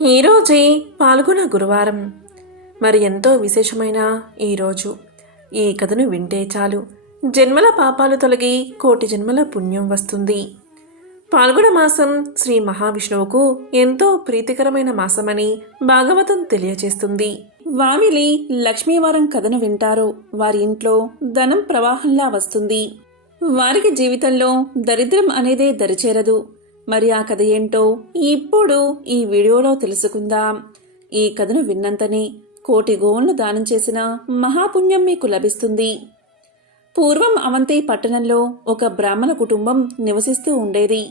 ఈరోజే పాల్గొన గురువారం. మరి ఎంతో విశేషమైన ఈరోజు ఈ కథను వింటే చాలు జన్మల పాపాలు తొలగి కోటి జన్మల పుణ్యం వస్తుంది. పాల్గొన మాసం శ్రీ మహావిష్ణువుకు ఎంతో ప్రీతికరమైన మాసమని భాగవతం తెలియజేస్తుంది. వామిలి లక్ష్మీవారం కథను వింటారో వారి ఇంట్లో ధనం ప్రవాహంలా వస్తుంది. వారికి జీవితంలో దరిద్రం అనేదే దరిచేరదు. మరి ఆ కథ ఏంటో ఇప్పుడు ఈ వీడియోలో తెలుసుకుందాం. ఈ కథను విన్నంతనే కోటి గోవులను దానం చేసిన మహాపుణ్యం మీకు లభిస్తుంది. పూర్వం అవంతి పట్టణంలో ఒక బ్రాహ్మణ కుటుంబం నివసిస్తూ ఉండేది.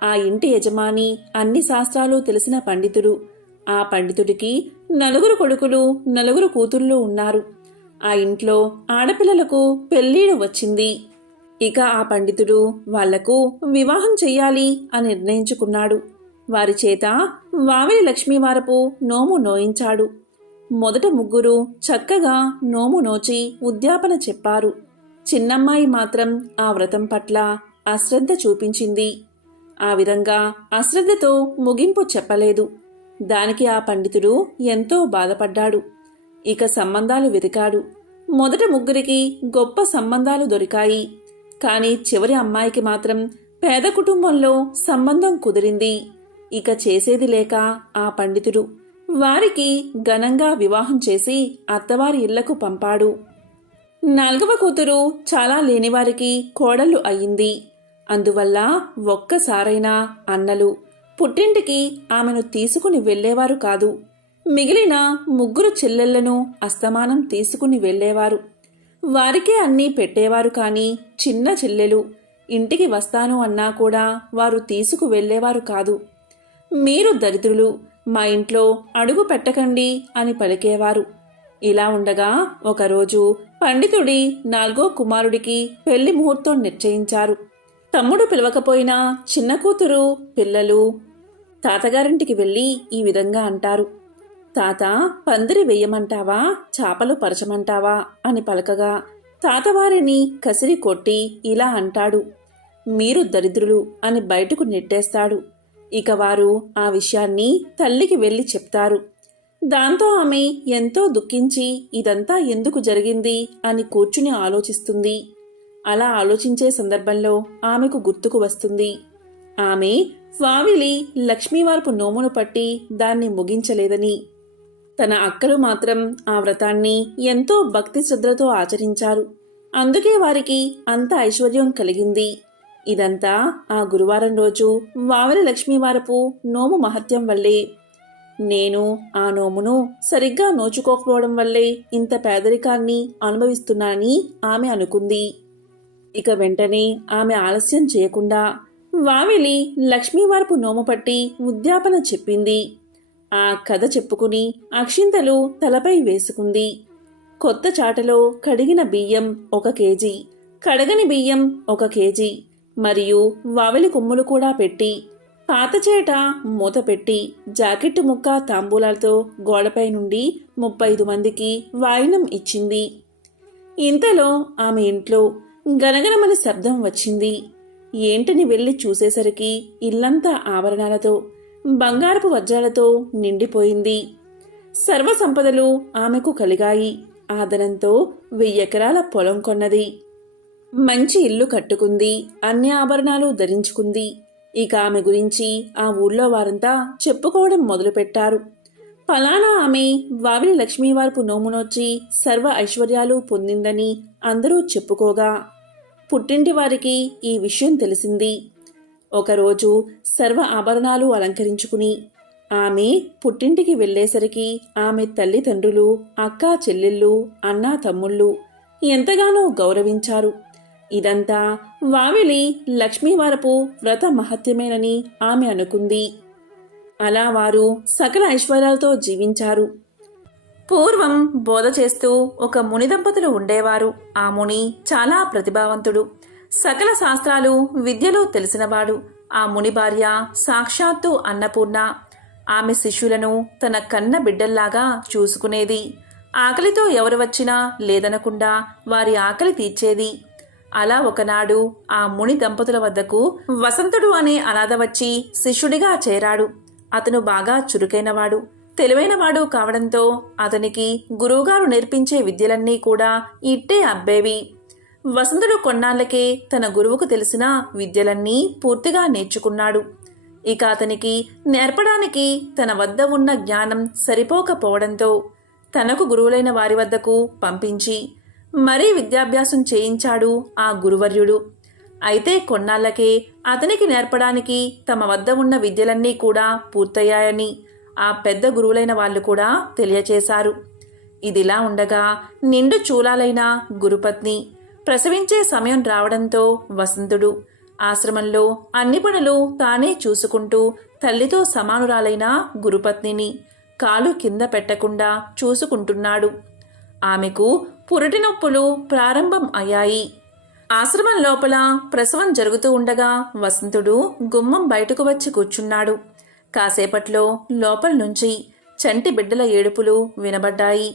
ఆ ఇంటి యజమాని అన్ని శాస్త్రాలు తెలిసిన పండితుడు. ఆ పండితుడికి 4 కొడుకులు 4 కూతుళ్ళు ఉన్నారు. ఆ ఇంట్లో ఆడపిల్లలకు పెళ్ళీడు వచ్చింది. ఇక ఆ పండితుడు వాళ్లకు వివాహం చెయ్యాలి అని నిర్ణయించుకున్నాడు. వారి చేత వావిలి లక్ష్మీవారపు నోము నోయించాడు. మొదట ముగ్గురు చక్కగా నోము నోచి ఉద్యాపన చెప్పారు. చిన్నమ్మాయి మాత్రం ఆ వ్రతం పట్ల అశ్రద్ధ చూపించింది. ఆ విధంగా అశ్రద్ధతో ముగింపు చెప్పలేదు. దానికి ఆ పండితుడు ఎంతో బాధపడ్డాడు. ఇక సంబంధాలు వెతికాడు. మొదట ముగ్గురికి గొప్ప సంబంధాలు దొరికాయి. కాని చివరి అమ్మాయికి మాత్రం పేద కుటుంబంలో సంబంధం కుదిరింది. ఇక చేసేది లేక ఆ పండితుడు వారికి ఘనంగా వివాహం చేసి అత్తవారి ఇళ్లకు పంపాడు. 4వ కూతురు చాలా లేనివారికి కోడళ్ళు అయ్యింది. అందువల్ల ఒక్కసారైనా అన్నలు పుట్టింటికి ఆమెను తీసుకుని వెళ్లేవారు కాదు. మిగిలిన ముగ్గురు చెల్లెళ్లను అస్తమానం తీసుకుని వెళ్లేవారు. వారికే అన్నీ పెట్టేవారు. కాని చిన్న చెల్లెలు ఇంటికి వస్తాను అన్నా కూడా వారు తీసుకు వెళ్లేవారు కాదు. మీరు దరిద్రులు, మా ఇంట్లో అడుగు పెట్టకండి అని పలికేవారు. ఇలా ఉండగా ఒకరోజు పండితుడి 4వ కుమారుడికి పెళ్లి ముహూర్తం నిశ్చయించారు. తమ్ముడు పిలవకపోయినా చిన్న కూతురు పిల్లలు తాతగారింటికి వెళ్లి ఈ విధంగా అంటారు. తాత, పందిరి వెయ్యమంటావా, చాపలు పరచమంటావా అని పలకగా తాతవారిని కసిరి కొట్టి ఇలా అంటాడు, మీరు దరిద్రులు అని బయటకు నెట్టేస్తాడు. ఇక వారు ఆ విషయాన్ని తల్లికి వెళ్లి చెప్తారు. దాంతో ఆమె ఎంతో దుఃఖించి ఇదంతా ఎందుకు జరిగింది అని కూర్చుని ఆలోచిస్తుంది. అలా ఆలోచించే సందర్భంలో ఆమెకు గుర్తుకు వస్తుంది. ఆమె వావిలి లక్ష్మీవారపు నోమును పట్టి దాన్ని ముగించలేదని. తన అక్కలు మాత్రం ఆ వ్రతాన్ని ఎంతో భక్తి శ్రద్ధలతో ఆచరించారు. అందుకే వారికి అంత ఐశ్వర్యం కలిగింది. ఇదంతా ఆ గురువారం రోజు వావిలి లక్ష్మీవారపు నోము మహత్యం వల్లే. నేను ఆ నోమును సరిగ్గా నోచుకోకపోవడం వల్లే ఇంత పేదరికాన్ని అనుభవిస్తున్నానని ఆమె అనుకుంది. ఇక వెంటనే ఆమె ఆలస్యం చేయకుండా వావిలి లక్ష్మీవారపు నోము పట్టి ఉద్యాపన చెప్పింది. ఆ కథ చెప్పుకుని అక్షింతలు తలపై వేసుకుంది. కొత్త చాటలో కడిగిన బియ్యం 1 కేజీ, కడగని బియ్యం 1 కేజీ మరియు వావిలి కొమ్ములు కూడా పెట్టి పాతచేట మూత పెట్టి జాకెట్టు ముక్క తాంబూలాలతో గోడపై నుండి 35 మందికి వాయినం ఇచ్చింది. ఇంతలో ఆమె ఇంట్లో గనగనమని శబ్దం వచ్చింది. ఏంటని వెళ్లి చూసేసరికి ఇల్లంతా ఆభరణాలతో బంగారపు వజ్రాలతో నిండిపోయింది. సర్వ సంపదలు ఆమెకు కలిగాయి. ఆ ధనంతో 1000 ఎకరాల పొలం కొన్నది. మంచి ఇల్లు కట్టుకుంది. అన్ని ఆభరణాలు ధరించుకుంది. ఇక ఆమె గురించి ఆ ఊళ్ళో వారంతా చెప్పుకోవడం మొదలుపెట్టారు. ఫలానా ఆమె వావిలి లక్ష్మీవారపు నోమునొచ్చి సర్వ ఐశ్వర్యాలు పొందిందని అందరూ చెప్పుకోగా పుట్టింటి వారికి ఈ విషయం తెలిసింది. ఒకరోజు సర్వ ఆభరణాలు అలంకరించుకుని ఆమె పుట్టింటికి వెళ్లేసరికి ఆమె తల్లిదండ్రులు, అక్కా చెల్లెళ్ళు, అన్నా తమ్ముళ్ళు ఎంతగానో గౌరవించారు. ఇదంతా వావిలి లక్ష్మీవారపు వ్రత మహత్యమేనని ఆమె అనుకుంది. అలా వారు సకల ఐశ్వర్యాలతో జీవించారు. పూర్వం బోధ చేస్తూ ఒక ముని దంపతులు ఉండేవారు. ఆ ముని చాలా ప్రతిభావంతుడు. సకల శాస్త్రాలు విద్యలో తెలిసినవాడు. ఆ ముని భార్య సాక్షాత్తు అన్నపూర్ణ. ఆమె శిష్యులను తన కన్న బిడ్డల్లాగా చూసుకునేది. ఆకలితో ఎవరు వచ్చినా లేదనకుండా వారి ఆకలి తీర్చేది. అలా ఒకనాడు ఆ ముని దంపతుల వద్దకు వసంతుడు అనే అనాథ వచ్చి శిష్యుడిగా చేరాడు. అతను బాగా చురుకైనవాడు, తెలివైనవాడు కావడంతో అతనికి గురువుగారు నేర్పించే విద్యలన్నీ కూడా ఇట్టే అబ్బేవి. వసంతుడు కొన్నాళ్లకే తన గురువుకు తెలిసిన విద్యలన్నీ పూర్తిగా నేర్చుకున్నాడు. ఇక అతనికి నేర్పడానికి తన వద్ద ఉన్న జ్ఞానం సరిపోకపోవడంతో తనకు గురువులైన వారి వద్దకు పంపించి మరీ విద్యాభ్యాసం చేయించాడు ఆ గురువర్యుడు. అయితే కొన్నాళ్లకే అతనికి నేర్పడానికి తమ వద్ద ఉన్న విద్యలన్నీ కూడా పూర్తయ్యాయని ఆ పెద్ద గురువులైన వాళ్ళు కూడా తెలియచేశారు. ఇదిలా ఉండగా నిండు చూలాలైన గురుపత్ని ప్రసవించే సమయం రావడంతో వసంతుడు ఆశ్రమంలో అన్ని పనులు తానే చూసుకుంటూ తల్లితో సమానురాలైన గురుపత్నిని కాలు కింద పెట్టకుండా చూసుకుంటున్నాడు. ఆమెకు పురిటి నొప్పులు ప్రారంభం అయ్యాయి. ఆశ్రమం లోపల ప్రసవం జరుగుతూ ఉండగా వసంతుడు గుమ్మం బయటకు వచ్చి కూర్చున్నాడు. కాసేపట్లో లోపల నుంచి చంటి బిడ్డల ఏడుపులు వినబడ్డాయి.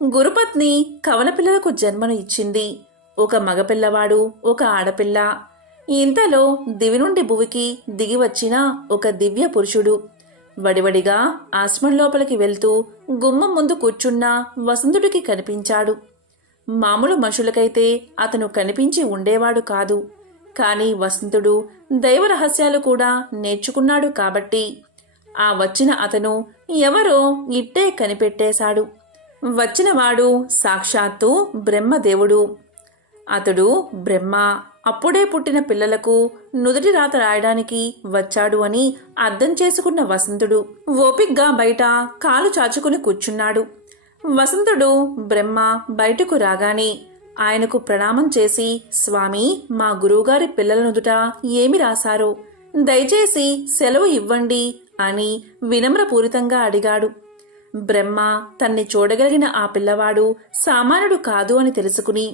గురుపత్ని కవల పిల్లలకు జన్మను ఇచ్చింది. ఒక మగపిల్లవాడు, ఒక ఆడపిల్ల. ఇంతలో దివి నుండి భువికి దిగి వచ్చిన ఒక దివ్య పురుషుడు వడివడిగా ఆశ్రమం లోపలికి వెళ్తూ గుమ్మం ముందు కూర్చున్న వసంతుడికి కనిపించాడు. మామూలు మనుషులకైతే అతను కనిపించి ఉండేవాడు కాదు. కానీ వసంతుడు దైవ రహస్యాలు కూడా నేర్చుకున్నాడు కాబట్టి ఆ వచ్చిన అతను ఎవరో ఇట్టే కనిపెట్టేశాడు. వచ్చినవాడు సాక్షాత్తు బ్రహ్మదేవుడు. అతడు బ్రహ్మ అప్పుడే పుట్టిన పిల్లలకు నుదుటి రాత రాయడానికి వచ్చాడు అని అర్థం చేసుకున్న వసంతుడు ఓపిగ్గా బయట కాలు చాచుకుని కూర్చున్నాడు. వసంతుడు బ్రహ్మ బయటకు రాగానే ఆయనకు ప్రణామం చేసి, స్వామి, మా గురువుగారి పిల్లల నుదుట ఏమి రాశారో దయచేసి సెలవు ఇవ్వండి అని వినమ్రపూరితంగా అడిగాడు. బ్రహ్మ తన్ని చూడగలిగిన ఆ పిల్లవాడు సామాన్యుడు కాదు అని తెలుసుకుని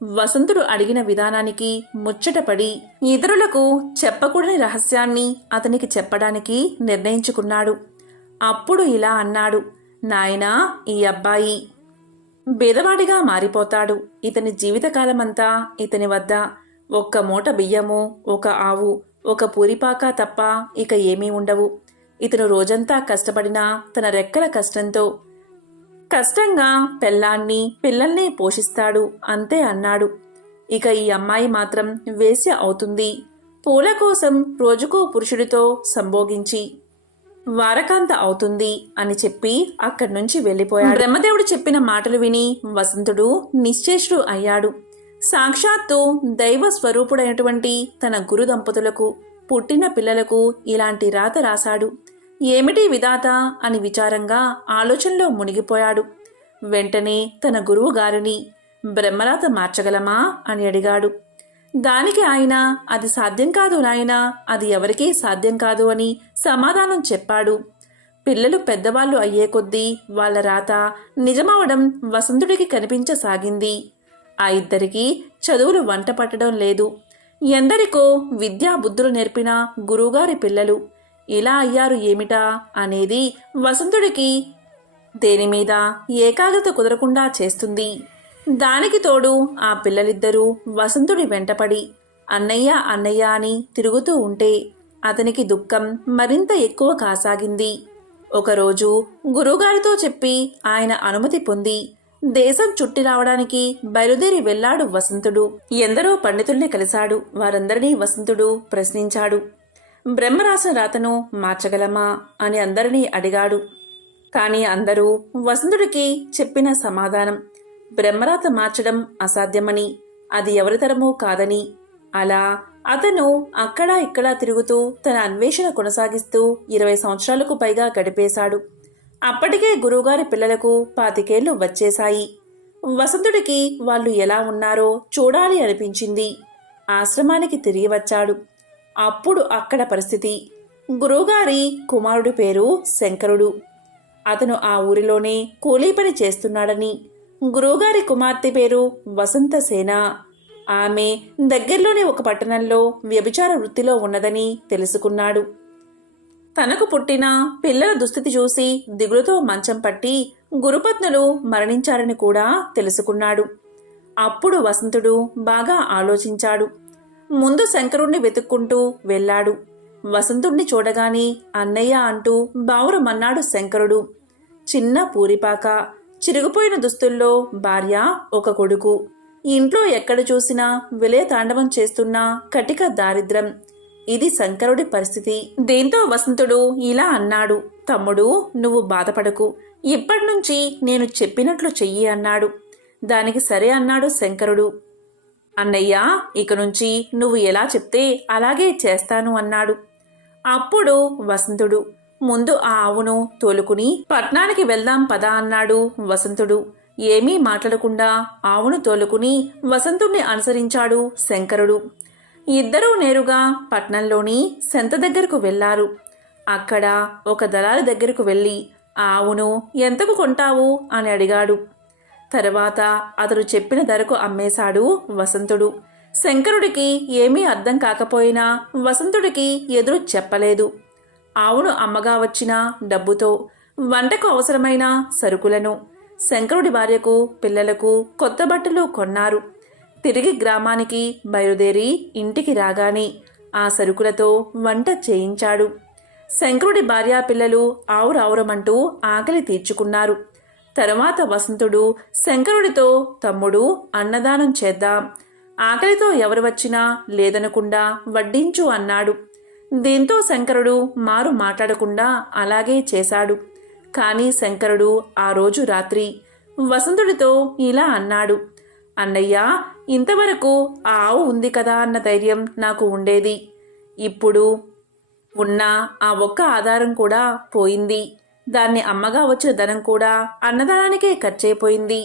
వసంతుడు అడిగిన విధానానికి ముచ్చటపడి ఇతరులకు చెప్పకూడని రహస్యాన్ని అతనికి చెప్పడానికి నిర్ణయించుకున్నాడు. అప్పుడు ఇలా అన్నాడు, నాయనా, ఈ అబ్బాయి బీదవాడిగా మారిపోతాడు. ఇతని జీవితకాలమంతా ఇతని వద్ద ఒక్క మూట బియ్యము, ఒక ఆవు, ఒక పూరిపాక తప్ప ఇక ఏమీ ఉండవు. ఇతను రోజంతా కష్టపడినా తన రెక్కల కష్టంగా పెళ్ళాన్ని పిల్లల్ని పోషిస్తాడు అంతే అన్నాడు. ఇక ఈ అమ్మాయి మాత్రం వేశ్య అవుతుంది. పూల కోసం రోజుకో పురుషుడితో సంభోగించి వారకాంత అవుతుంది అని చెప్పి అక్కడి నుంచి వెళ్ళిపోయాడు. బ్రహ్మదేవుడు చెప్పిన మాటలు విని వసంతుడు నిశ్చేష్టుడు అయ్యాడు. సాక్షాత్తు దైవ స్వరూపుడైనటువంటి తన గురు దంపతులకు పుట్టిన పిల్లలకు ఇలాంటి రాత రాశాడు. ఏమిటి విధాత అని విచారంగా ఆలోచనలో మునిగిపోయాడు. వెంటనే తన గురువు గారిని బ్రహ్మరాత మార్చగలమా అని అడిగాడు. దానికి ఆయన, అది సాధ్యం కాదు నాయనా, అది ఎవరికీ సాధ్యం కాదు అని సమాధానం చెప్పాడు. పిల్లలు పెద్దవాళ్లు అయ్యే కొద్దీ వాళ్ల రాత నిజమవడం వసంతుడికి కనిపించసాగింది. ఆ ఇద్దరికీ చదువులు వంట పట్టడం లేదు. ఎందరికో విద్యా బుద్ధులు నేర్పిన గురువుగారి పిల్లలు ఇలా అయ్యారు ఏమిటా అనేది వసంతుడికి దేనిమీద ఏకాగ్రత కుదరకుండా చేస్తుంది. దానికి తోడు ఆ పిల్లలిద్దరూ వసంతుడి వెంటపడి అన్నయ్య అన్నయ్య అని తిరుగుతూ ఉంటే అతనికి దుఃఖం మరింత ఎక్కువ కాసాగింది. ఒకరోజు గురువుగారితో చెప్పి ఆయన అనుమతి పొంది దేశం చుట్టి రావడానికి బయలుదేరి వెళ్లాడు వసంతుడు. ఎందరో పండితుల్ని కలిశాడు. వారందరినీ వసంతుడు ప్రశ్నించాడు. బ్రహ్మరాసిన రాతను మార్చగలమా అని అందరినీ అడిగాడు. కాని అందరూ వసంతుడికి చెప్పిన సమాధానం బ్రహ్మరాత మార్చడం అసాధ్యమని, అది ఎవరితరమూ కాదని. అలా అతను అక్కడా ఇక్కడా తిరుగుతూ తన అన్వేషణ కొనసాగిస్తూ 20 సంవత్సరాలకు పైగా గడిపేశాడు. అప్పటికే గురువుగారి పిల్లలకు 25 ఏళ్లు వచ్చేశాయి. వసంతుడికి వాళ్ళు ఎలా ఉన్నారో చూడాలి అనిపించింది. ఆశ్రమానికి తిరిగి వచ్చాడు. అప్పుడు అక్కడ పరిస్థితి, గురువుగారి కుమారుడి పేరు శంకరుడు. అతను ఆ ఊరిలోనే కూలీ పని చేస్తున్నాడని, గురువుగారి కుమార్తె పేరు వసంతసేన. ఆమె దగ్గరలోనే ఒక పట్టణంలో వ్యభిచార వృత్తిలో ఉన్నదని తెలుసుకున్నాడు. తనకు పుట్టిన పిల్లల దుస్థితి చూసి దిగులుతో మంచం పట్టి గురుపత్నులు మరణించారని కూడా తెలుసుకున్నాడు. అప్పుడు వసంతుడు బాగా ఆలోచించాడు. ముందు శంకరుణ్ణి వెతుక్కుంటూ వెళ్ళాడు. వసంతుణ్ణి చూడగాని అన్నయ్య అంటూ బావురమన్నాడు శంకరుడు. చిన్న పూరిపాక, చిరిగిపోయిన దుస్తుల్లో భార్య, ఒక కొడుకు. ఇంట్లో ఎక్కడ చూసినా విలయ తాండవం చేస్తున్న కటిక దారిద్ర్యం. ఇది శంకరుడి పరిస్థితి. దీంతో వసంతుడు ఇలా అన్నాడు. తమ్ముడు, నువ్వు బాధపడకు, ఇప్పటినుంచి నేను చెప్పినట్లు చెయ్యి అన్నాడు. దానికి సరే అన్నాడు శంకరుడు. అన్నయ్య, ఇక నుంచి నువ్వు ఎలా చెప్తే అలాగే చేస్తాను అన్నాడు. అప్పుడు వసంతుడు, ముందు ఆ ఆవును తోలుకుని పట్నానికి వెళ్దాం పదా అన్నాడు వసంతుడు. ఏమీ మాట్లాడకుండా ఆవును తోలుకుని వసంతుణ్ణి అనుసరించాడు శంకరుడు. ఇద్దరూ నేరుగా పట్నంలోని సంత దగ్గరకు వెళ్లారు. అక్కడ ఒక దళారి దగ్గరకు వెళ్ళి ఆవును ఎంతకు కొంటావు అని అడిగాడు. తర్వాత అతడు చెప్పిన ధరకు అమ్మేశాడు వసంతుడు. శంకరుడికి ఏమీ అర్థం కాకపోయినా వసంతుడికి ఎదురు చెప్పలేదు. ఆవును అమ్మగా వచ్చిన డబ్బుతో వంటకు అవసరమైన సరుకులను, శంకరుడి భార్యకు, పిల్లలకు కొత్త బట్టలు కొన్నారు. తిరిగి గ్రామానికి బయలుదేరి ఇంటికి రాగానే ఆ సరుకులతో వంట చేయించాడు. శంకరుడి భార్యా పిల్లలు ఆవురావురమంటూ ఆకలి తీర్చుకున్నారు. తరువాత వసంతుడు శంకరుడితో, తమ్ముడు, అన్నదానం చేద్దాం, ఆకలితో ఎవరు వచ్చినా లేదనకుండా వడ్డించు అన్నాడు. దీంతో శంకరుడు మారు మాట్లాడకుండా అలాగే చేశాడు. కానీ శంకరుడు ఆ రోజు రాత్రి వసంతుడితో ఇలా అన్నాడు. అన్నయ్య, ఇంతవరకు ఆ ఆవు ఉంది కదా అన్న ధైర్యం నాకు ఉండేది. ఇప్పుడు ఉన్న ఆ ఒక్క ఆధారం కూడా పోయింది. దాన్ని అమ్మగా వచ్చిన ధనం కూడా అన్నదానానికే ఖర్చయిపోయింది.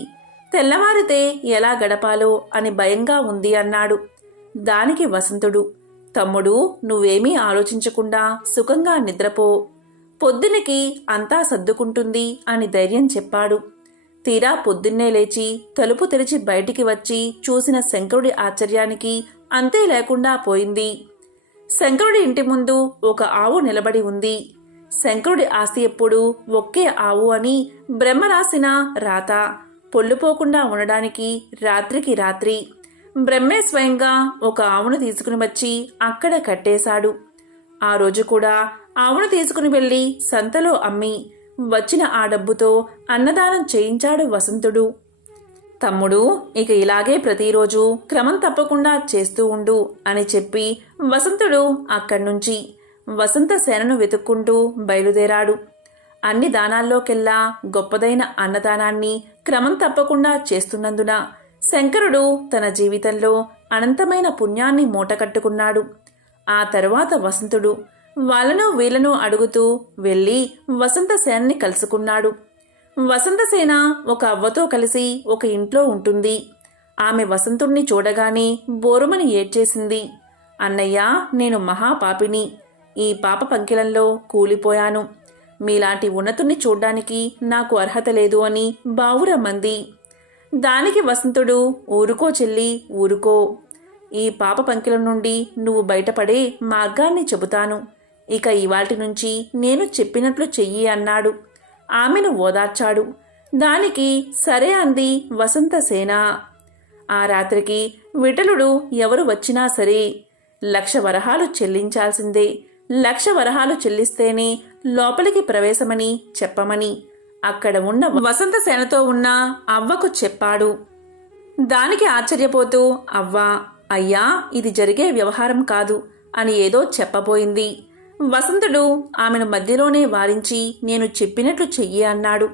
తెల్లవారితే ఎలా గడపాలో అని భయంగా ఉంది అన్నాడు. దానికి వసంతుడు, తమ్ముడు, నువ్వేమీ ఆలోచించకుండా సుఖంగా నిద్రపో, పొద్దునకి అంతా సర్దుకుంటుంది అని ధైర్యం చెప్పాడు. తీరా పొద్దున్నే లేచి తలుపు తెరిచి బయటికి వచ్చి చూసిన శంకరుడి ఆశ్చర్యానికి అంతే లేకుండా పోయింది. శంకరుడి ఇంటి ముందు ఒక ఆవు నిలబడి ఉంది. శంకరుడి ఆస్తి ఎప్పుడు ఒకే ఆవు అని బ్రహ్మ రాసిన రాత పొల్లుపోకుండా ఉండడానికి రాత్రికి రాత్రి బ్రహ్మే స్వయంగా ఒక ఆవును తీసుకుని వచ్చి అక్కడ కట్టేశాడు. ఆ రోజు కూడా ఆవును తీసుకుని వెళ్ళి సంతలో అమ్మి వచ్చిన ఆ డబ్బుతో అన్నదానం చేయించాడు వసంతుడు. తమ్ముడు, ఇక ఇలాగే ప్రతిరోజు క్రమం తప్పకుండా చేస్తూ ఉండు అని చెప్పి వసంతుడు అక్కడ్నుంచి వసంత సేనను వెతుక్కుంటూ బయలుదేరాడు. అన్ని దానాల్లోకెల్లా గొప్పదైన అన్నదానాన్ని క్రమం తప్పకుండా చేస్తున్నందున శంకరుడు తన జీవితంలో అనంతమైన పుణ్యాన్ని మూటకట్టుకున్నాడు. ఆ తరువాత వసంతుడు వాళ్ళను వీళ్ళను అడుగుతూ వెళ్ళి వసంతసేనని కలుసుకున్నాడు. వసంతసేన ఒక అవ్వతో కలిసి ఒక ఇంట్లో ఉంటుంది. ఆమె వసంతుణ్ణి చూడగానే బోరుమని ఏడ్చేసింది. అన్నయ్య, నేను మహాపాపిని, ఈ పాప పంకిలంలో కూలిపోయాను. మీలాంటి ఉన్నతుణ్ణి చూడ్డానికి నాకు అర్హత లేదు అని బావురమ్మంది. దానికి వసంతుడు, ఊరుకో చెల్లి, ఊరుకో, ఈ పాప పంకిలం నుండి నువ్వు బయటపడే మార్గాన్ని చెబుతాను. ఇక ఇవాల్టి నుంచి నేను చెప్పినట్లు చెయ్యి అన్నాడు. ఆమెను ఓదార్చాడు. దానికి సరే అంది వసంతసేన. ఆ రాత్రికి విఠలుడు ఎవరు వచ్చినా సరే 1,00,000 వరహాలు చెల్లించాల్సిందే, 1,00,000 వరహాలు చెల్లిస్తేనే లోపలికి ప్రవేశమని చెప్పమని అక్కడ ఉన్న వసంతసేనతో ఉన్న అవ్వకు చెప్పాడు. దానికి ఆశ్చర్యపోతూ అవ్వ, అయ్యా, ఇది జరిగే వ్యవహారం కాదు అని ఏదో చెప్పబోయింది. వసంతుడు ఆమెను మధ్యలోనే వారించి నేను చెప్పినట్లు చెయ్యి అన్నాడు.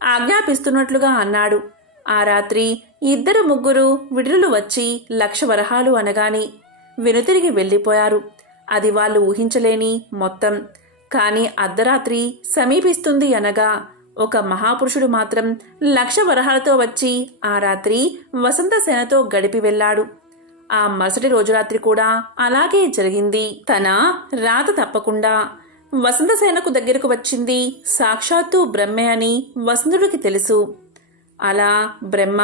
ఆజ్ఞాపిస్తున్నట్లుగా అన్నాడు. ఆ రాత్రి 2-3 విడుదలు వచ్చి 1,00,000 వరహాలు అనగానే వెనుతిరిగి వెళ్ళిపోయారు. అది వాళ్ళు ఊహించలేని మొత్తం. కానీ అర్ధరాత్రి సమీపిస్తుంది అనగా ఒక మహాపురుషుడు మాత్రం 1,00,000 వరహాలతో వచ్చి ఆ రాత్రి వసంతసేనతో గడిపి వెళ్ళాడు. ఆ మరుసటి రోజు రాత్రి కూడా అలాగే జరిగింది. తన రాత తప్పకుండా వసంతసేనకు దగ్గరకు వచ్చింది సాక్షాత్తు బ్రహ్మే అని వసంతుడికి తెలుసు. అలా బ్రహ్మ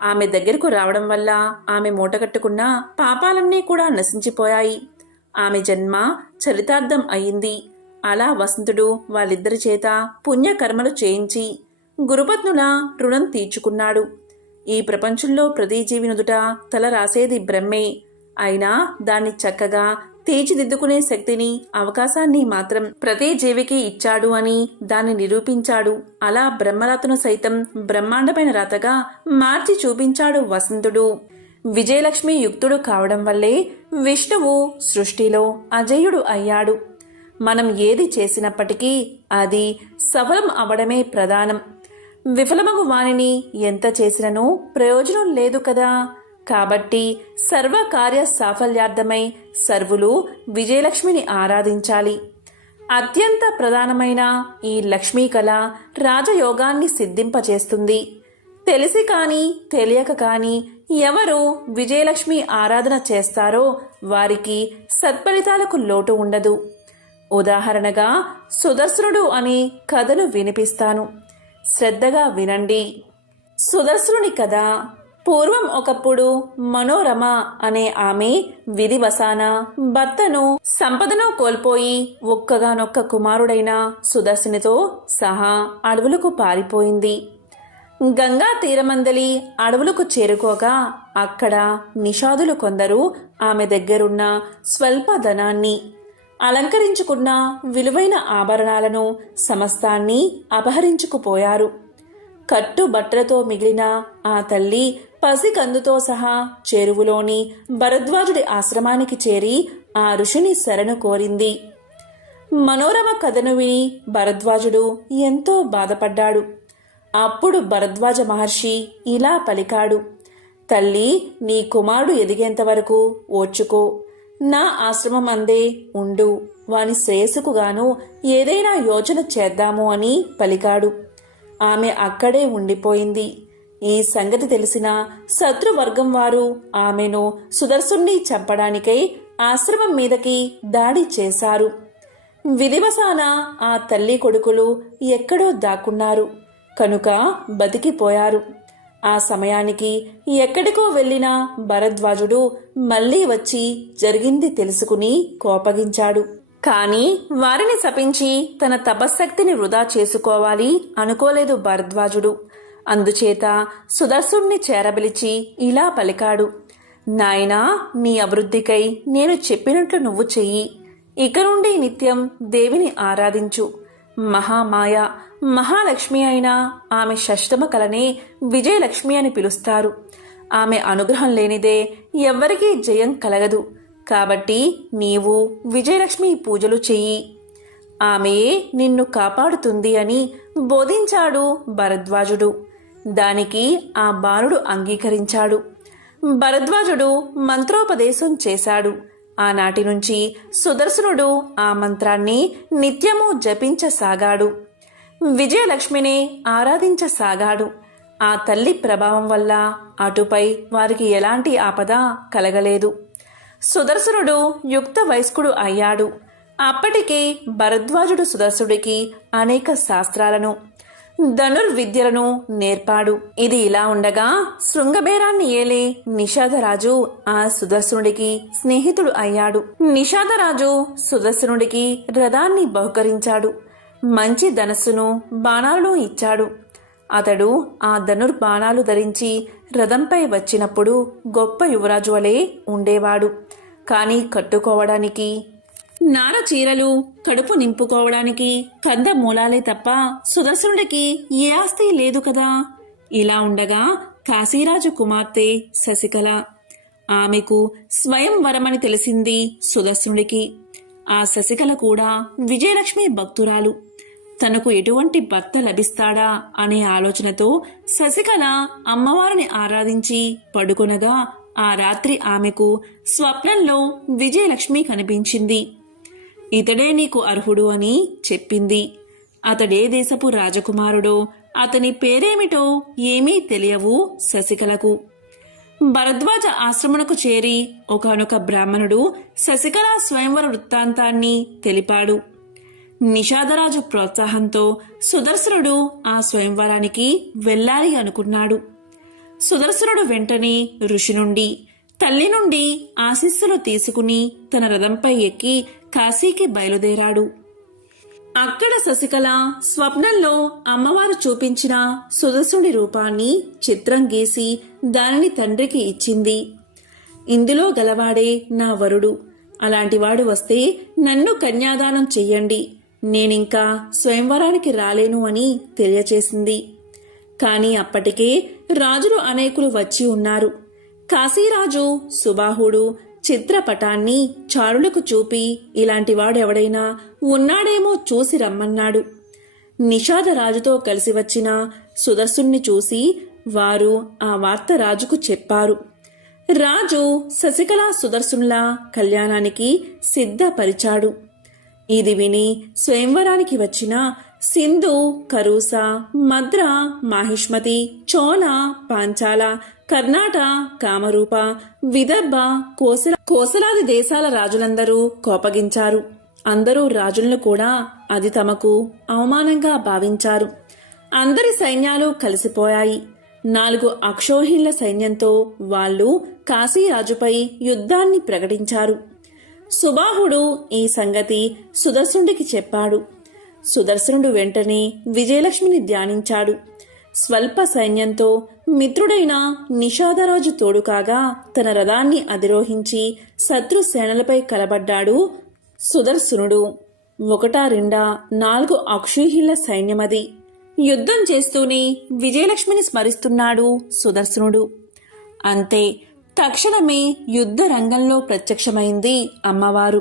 ఆమె దగ్గరకు రావడం వల్ల ఆమె మూటగట్టుకున్న పాపాలన్నీ కూడా నశించిపోయాయి. ఆమె జన్మ చరితార్థం అయింది. అలా వసంతుడు వాళ్ళిద్దరి చేత పుణ్యకర్మలు చేయించి గురుపత్నుల రుణం తీర్చుకున్నాడు. ఈ ప్రపంచంలో ప్రతి జీవి నుదుట తల రాసేది బ్రహ్మే. అయినా దాన్ని చక్కగా తీర్చిదిద్దుకునే శక్తిని, అవకాశాన్ని మాత్రం ప్రతి జీవికి ఇచ్చాడు అని దాన్ని నిరూపించాడు. అలా బ్రహ్మరాతను సైతం బ్రహ్మాండమైన రాతగా మార్చి చూపించాడు వసంతుడు. విజయలక్ష్మి యుక్తుడు కావడం వల్లే విష్ణువు సృష్టిలో అజేయుడు అయ్యాడు. మనం ఏది చేసినప్పటికీ అది సఫలం అవడమే ప్రధానం. విఫలమగు వానిని ఎంత చేసినను ప్రయోజనం లేదు కదా. కాబట్టి సర్వకార్య సాఫల్యార్థమై సర్వులు విజయలక్ష్మిని ఆరాధించాలి. అత్యంత ప్రధానమైన ఈ లక్ష్మీ కళ రాజయోగాన్ని సిద్ధింపచేస్తుంది. తెలిసి కాని తెలియక కాని ఎవరు విజయలక్ష్మి ఆరాధన చేస్తారో వారికి సత్ఫలితాలకు లోటు ఉండదు. ఉదాహరణగా సుదర్శనుడు అనే కథను వినిపిస్తాను, శ్రద్ధగా వినండి. సుదర్శనుని కథ. పూర్వం ఒకప్పుడు మనోరమ అనే ఆమె విధివశాన భర్తను సంపదను కోల్పోయి ఒక్కగానొక్క కుమారుడైన సుదర్శనితో సహా అడవులకు పారిపోయింది. గంగా తీరమందలి అడవులకు చేరుకోగా అక్కడ నిషాదులు కొందరు ఆమె దగ్గరున్న స్వల్ప ధనాన్ని, అలంకరించుకున్న విలువైన ఆభరణాలను సమస్తాన్ని అపహరించుకుపోయారు. కట్టుబట్టలతో మిగిలిన ఆ తల్లి పసికందుతో సహా చెరువులోని భరద్వాజుడి ఆశ్రమానికి చేరి ఆ ఋషిని శరణు కోరింది. మనోరమ కథను విని భరద్వాజుడు ఎంతో బాధపడ్డాడు. అప్పుడు భరద్వాజ మహర్షి ఇలా పలికాడు, తల్లి, నీ కుమారుడు ఎదిగేంతవరకు ఓర్చుకో. నా ఆశ్రమం అందే ఉండు. వాని శ్రేయస్సుకుగాను ఏదైనా యోచన చేద్దాము అని పలికాడు. ఆమె అక్కడే ఉండిపోయింది. ఈ సంగతి తెలిసిన శత్రువర్గం వారు ఆమెను సుదర్శుణ్ణి చంపడానికై ఆశ్రమం మీదకి దాడి చేశారు. విధివశాన ఆ తల్లి కొడుకులు ఎక్కడో దాక్కున్నారు కనుక బతికిపోయారు. ఆ సమయానికి ఎక్కడికో వెళ్ళిన భరద్వాజుడు మళ్లీ వచ్చి జరిగింది తెలుసుకుని కోపగించాడు. కాని వారిని శపించి తన తపశ్శక్తిని వృధా చేసుకోవాలి అనుకోలేదు భరద్వాజుడు. అందుచేత సుదర్శుణ్ణి చేరబిలిచి ఇలా పలికాడు, నాయనా, నీ అభివృద్ధికై నేను చెప్పినట్లు నువ్వు చెయ్యి. ఇక నుండి నిత్యం దేవిని ఆరాధించు. మహామాయ మహాలక్ష్మి అయిన ఆమె షష్టమ కలనే విజయలక్ష్మి అని పిలుస్తారు. ఆమె అనుగ్రహం లేనిదే ఎవ్వరికీ జయం కలగదు. కాబట్టి నీవు విజయలక్ష్మి పూజలు చెయ్యి. ఆమెయే నిన్ను కాపాడుతుంది అని బోధించాడు భరద్వాజుడు. దానికి ఆ బాలుడు అంగీకరించాడు. భరద్వాజుడు మంత్రోపదేశం చేశాడు. ఆనాటి నుంచి సుదర్శనుడు ఆ మంత్రాన్ని నిత్యము జపించసాగాడు. విజయలక్ష్మిని ఆరాధించసాగాడు. ఆ తల్లి ప్రభావం వల్ల అటుపై వారికి ఎలాంటి ఆపద కలగలేదు. సుదర్శనుడు యుక్త వయస్కుడు అయ్యాడు. అప్పటికే భరద్వాజుడు సుదర్శనుడికి అనేక శాస్త్రాలను, ధనుర్విద్యలను నేర్పాడు. ఇది ఇలా ఉండగా శృంగబేరాన్ని ఏలే నిషాదరాజు ఆ సుదర్శనుడికి స్నేహితుడు అయ్యాడు. నిషాదరాజు సుదర్శనుడికి రథాన్ని బహుకరించాడు. మంచి ధనస్సును, బాణాలను ఇచ్చాడు. అతడు ఆ ధనుర్బాణాలు ధరించి రథంపై వచ్చినప్పుడు గొప్ప యువరాజు వలె ఉండేవాడు. కానీ కట్టుకోవడానికి నార చీరలు, కడుపు నింపుకోవడానికి కంద మూలాలే తప్ప సుదర్శనుడికి ఏ ఆస్తి లేదు కదా. ఇలా ఉండగా కాశీరాజు కుమార్తె శశికళ. ఆమెకు స్వయంవరమని తెలిసింది సుదర్శనుడికి. ఆ శశికళ కూడా విజయలక్ష్మి భక్తురాలు. తనకు ఎటువంటి భర్త లభిస్తాడా అనే ఆలోచనతో శశికళ అమ్మవారిని ఆరాధించి పడుకొనగా ఆ రాత్రి ఆమెకు స్వప్నంలో విజయలక్ష్మి కనిపించింది. ఇతడే నీకు అర్హుడు అని చెప్పింది. అతడే దేశపు రాజకుమారుడో, అతని పేరేమిటో ఏమీ తెలియవు శశికళకు. భరద్వాజ ఆశ్రమణకు చేరి ఒకానొక బ్రాహ్మణుడు శశికళ స్వయంవర వృత్తాంతాన్ని తెలిపాడు. నిషాదరాజు ప్రోత్సాహంతో సుదర్శనుడు ఆ స్వయంవరానికి వెళ్ళాలి అనుకున్నాడు. సుదర్శనుడు వెంటనే ఋషి నుండి, తల్లి నుండి ఆశీస్సులు తీసుకుని తన రథంపై ఎక్కి కాశీకి బయలుదేరాడు. అక్కడ శశికళ స్వప్నంలో అమ్మవారు చూపించిన సుదర్శనుడి రూపాన్ని చిత్రం గీసి దానిని తండ్రికి ఇచ్చింది. ఇందులో గలవాడే నా వరుడు. అలాంటివాడు వస్తే నన్ను కన్యాదానం చెయ్యండి, నేనింకా స్వయంవరానికి రాలేను అని తెలియచేసింది. కాని అప్పటికే రాజులు అనేకులు వచ్చి ఉన్నారు. కాశీరాజు సుబాహుడు చిత్రపటాన్ని చారులకు చూపి ఇలాంటివాడెవడైనా ఉన్నాడేమో చూసి రమ్మన్నాడు. నిషాదరాజుతో కలిసి వచ్చిన సుదర్శుణ్ణి చూసి వారు ఆ వార్త రాజుకు చెప్పారు. రాజు శశికళ సుదర్శునుల కళ్యాణానికి సిద్ధపరిచాడు. ఇది విని స్వయంవరానికి వచ్చిన సింధు, కరూస, మద్ర, మాహిష్మతి, చోళ, పాంచాల, కర్ణాట, కామరూప, విదర్భ, కోసలాది దేశాల రాజులందరూ కోపగించారు. అందరూ రాజులను కూడా అది తమకు అవమానంగా భావించారు. అందరి సైన్యాలు కలిసిపోయాయి. 4 అక్షోహిణుల సైన్యంతో వాళ్ళు కాశీరాజుపై యుద్ధాన్ని ప్రకటించారు. సుబాహుడు ఈ సంగతి సుదర్శనుడికి చెప్పాడు. సుదర్శనుడు వెంటనే విజయలక్ష్మిని ధ్యానించాడు. స్వల్ప సైన్యంతో మిత్రుడైన నిషాదరాజు తోడుకాగా తన రథాన్ని అధిరోహించి శత్రు సేనలపై కలబడ్డాడు సుదర్శనుడు. 1-2 అక్షోహిణుల సైన్యమది. యుద్ధం చేస్తూనే విజయలక్ష్మిని స్మరిస్తున్నాడు సుదర్శనుడు. అంతే, తక్షణమే యుద్ధ రంగంలో ప్రత్యక్షమైంది అమ్మవారు.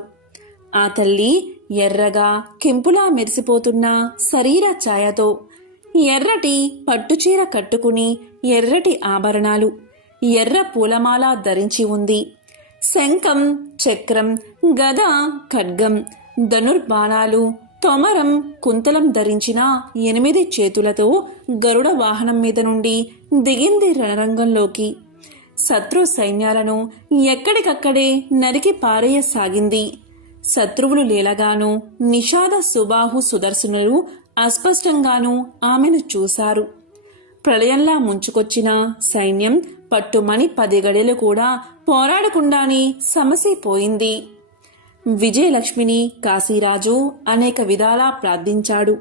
ఆ తల్లి ఎర్రగా కెంపులా మెరిసిపోతున్న శరీర ఛాయతో, ఎర్రటి పట్టుచీర కట్టుకుని ఎర్రటి ఆభరణాలు, ఎర్ర పూలమాల ధరించి ఉంది. శంఖం, చక్రం, గద, ఖడ్గం, ధనుర్బాణాలు, తొమరం, కుంతలం ధరించిన 8 చేతులతో గరుడ వాహనం మీద నుండి దిగింది రణరంగంలోకి. శత్రు సైన్యాలను ఎక్కడికక్కడే నరికి పారేయసాగింది. శత్రువులు లీలగాను నిషాద, సుబాహు, సుదర్శనులు అస్పష్టంగానూ ఆమెను చూశారు. ప్రళయంలా ముంచుకొచ్చిన సైన్యం పట్టుమని 10 గడియలు కూడా పోరాడకుండానే సమసిపోయింది. విజయలక్ష్మిని కాశీరాజు అనేక విధాలా ప్రార్థించాడు.